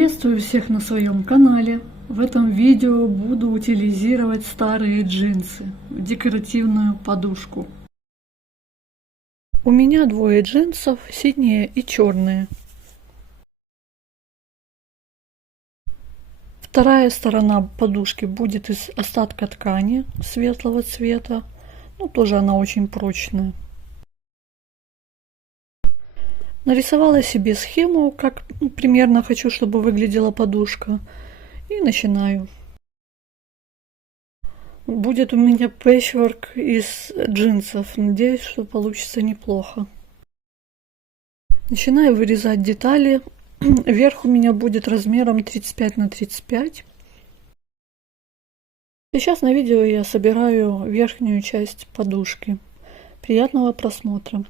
Приветствую всех на своем канале. В этом видео буду утилизировать старые джинсы в декоративную подушку. У меня двое джинсов, синие и черные. Вторая сторона подушки будет из остатка ткани светлого цвета. Тоже она очень прочная. Нарисовала себе схему, как примерно хочу, чтобы выглядела подушка. И начинаю. Будет у меня пэтчворк из джинсов. Надеюсь, что получится неплохо. Начинаю вырезать детали. Верх у меня будет размером 35 на 35. Сейчас на видео я собираю верхнюю часть подушки. Приятного просмотра.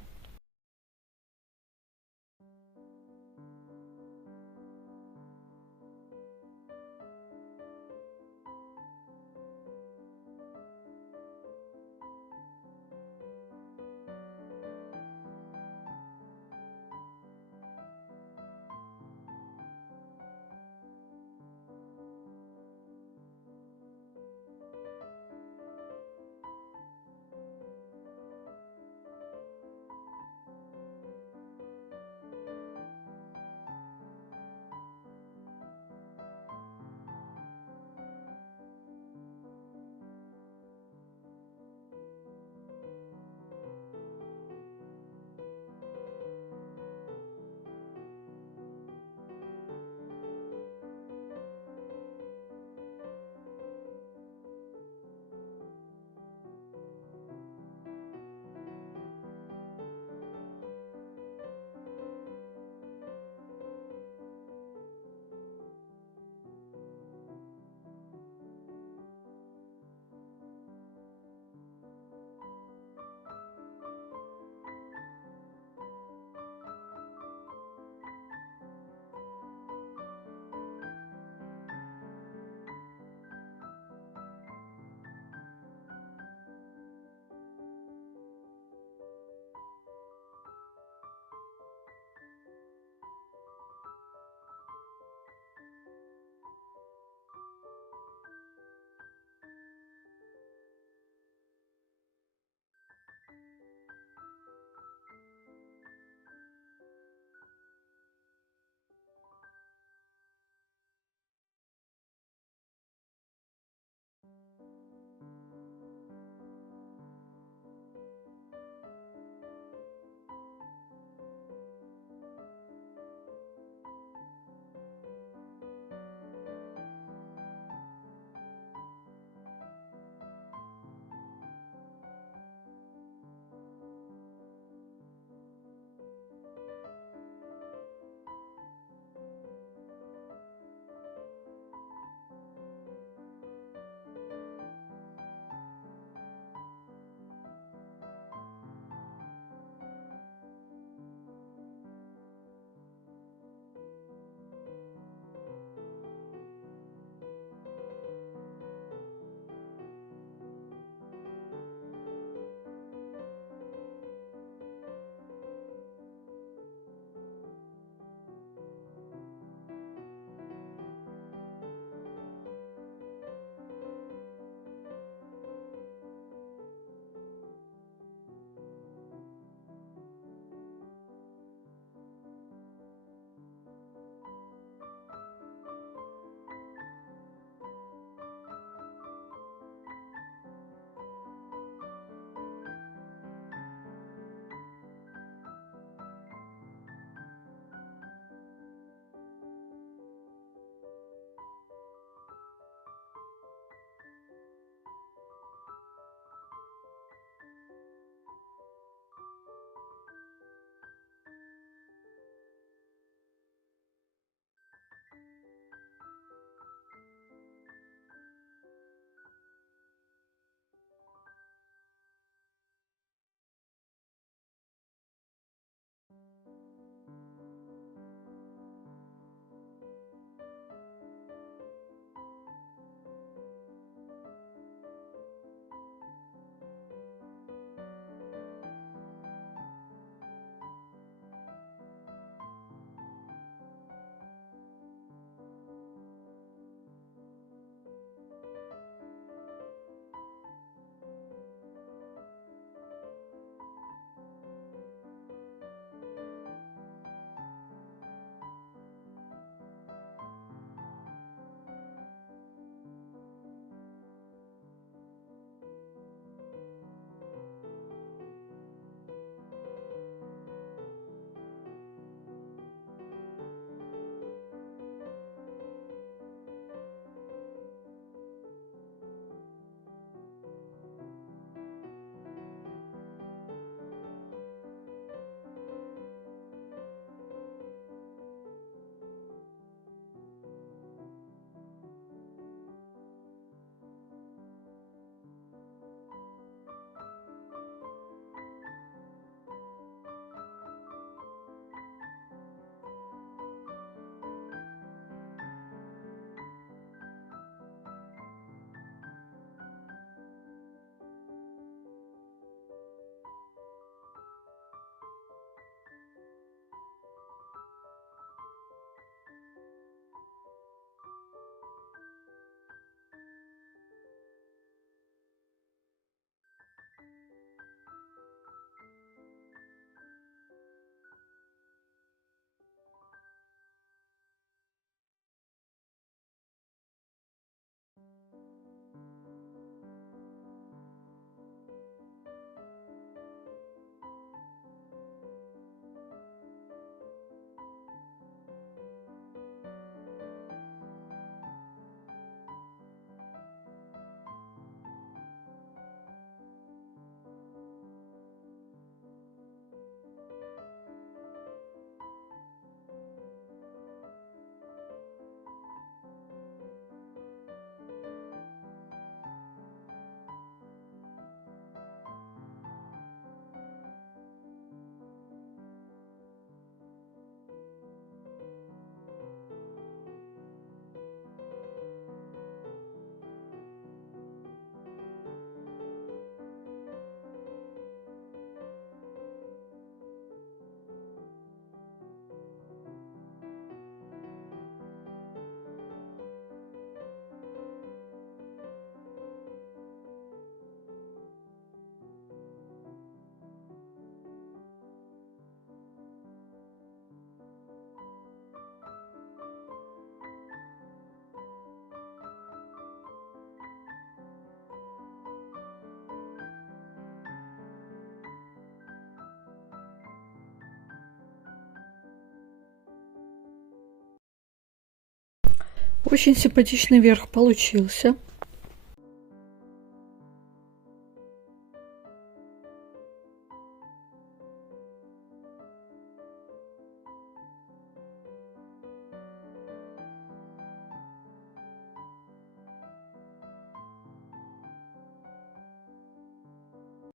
Очень симпатичный верх получился.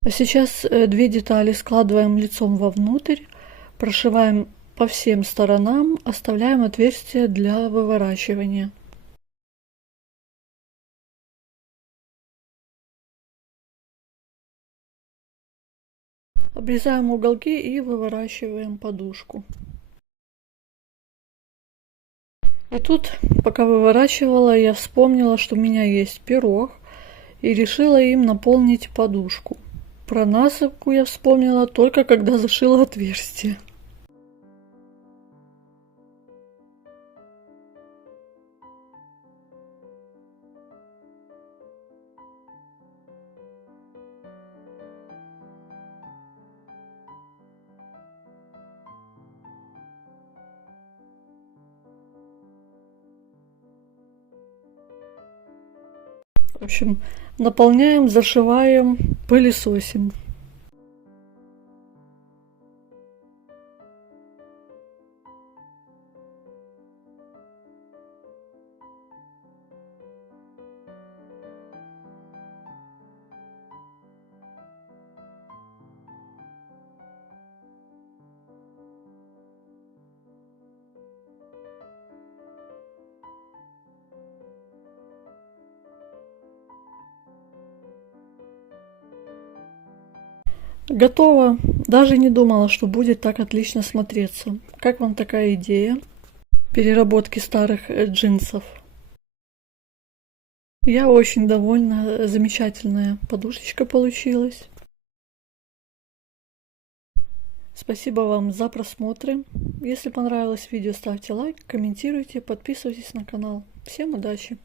А сейчас две детали складываем лицом вовнутрь, прошиваем по всем сторонам, оставляем отверстие для выворачивания. Обрезаем уголки и выворачиваем подушку. И тут, пока выворачивала, я вспомнила, что у меня есть пирог, и решила им наполнить подушку. Про насыпку я вспомнила только когда зашила отверстие. В общем, наполняем, зашиваем, пылесосим. Готово. Даже не думала, что будет так отлично смотреться. Как вам такая идея переработки старых джинсов? Я очень довольна. Замечательная подушечка получилась. Спасибо вам за просмотры. Если понравилось видео, ставьте лайк, комментируйте, подписывайтесь на канал. Всем удачи!